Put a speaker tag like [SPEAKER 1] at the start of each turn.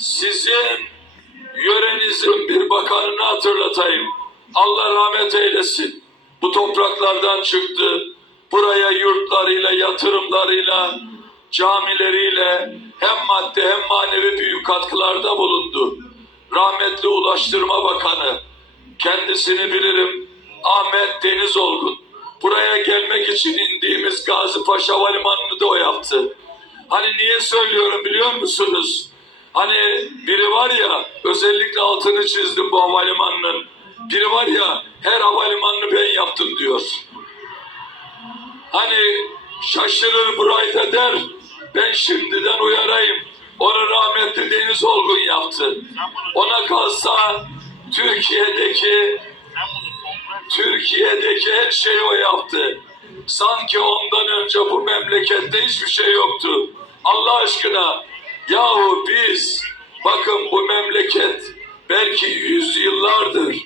[SPEAKER 1] sizin yörenizin bir bakanını hatırlatayım. Allah rahmet eylesin. Bu topraklardan çıktı. Buraya yurtlarıyla, yatırımlarıyla, camileriyle hem madde hem manevi büyük katkılarda bulundu. Rahmetli Ulaştırma Bakanı, kendisini bilirim, Ahmet Deniz Olgun. Buraya gelmek için indiğimiz Gazi Paşa Havalimanı'nı da o yaptı. Hani niye söylüyorum biliyor musunuz? Hani biri var ya özellikle altını çizdim bu havalimanının. Biri var ya her havalimanını ben yaptım diyor. Hani şaşırır burayı da der. Ben şimdiden uyarayım. Onu rahmetli Deniz Olgun yaptı. Ona kalsa Türkiye'deki Türkiye'deki her şeyi o yaptı. Sanki ondan önce bu memlekette hiçbir şey yoktu. Allah aşkına yahu biz bakın bu memleket belki yüzyıllardır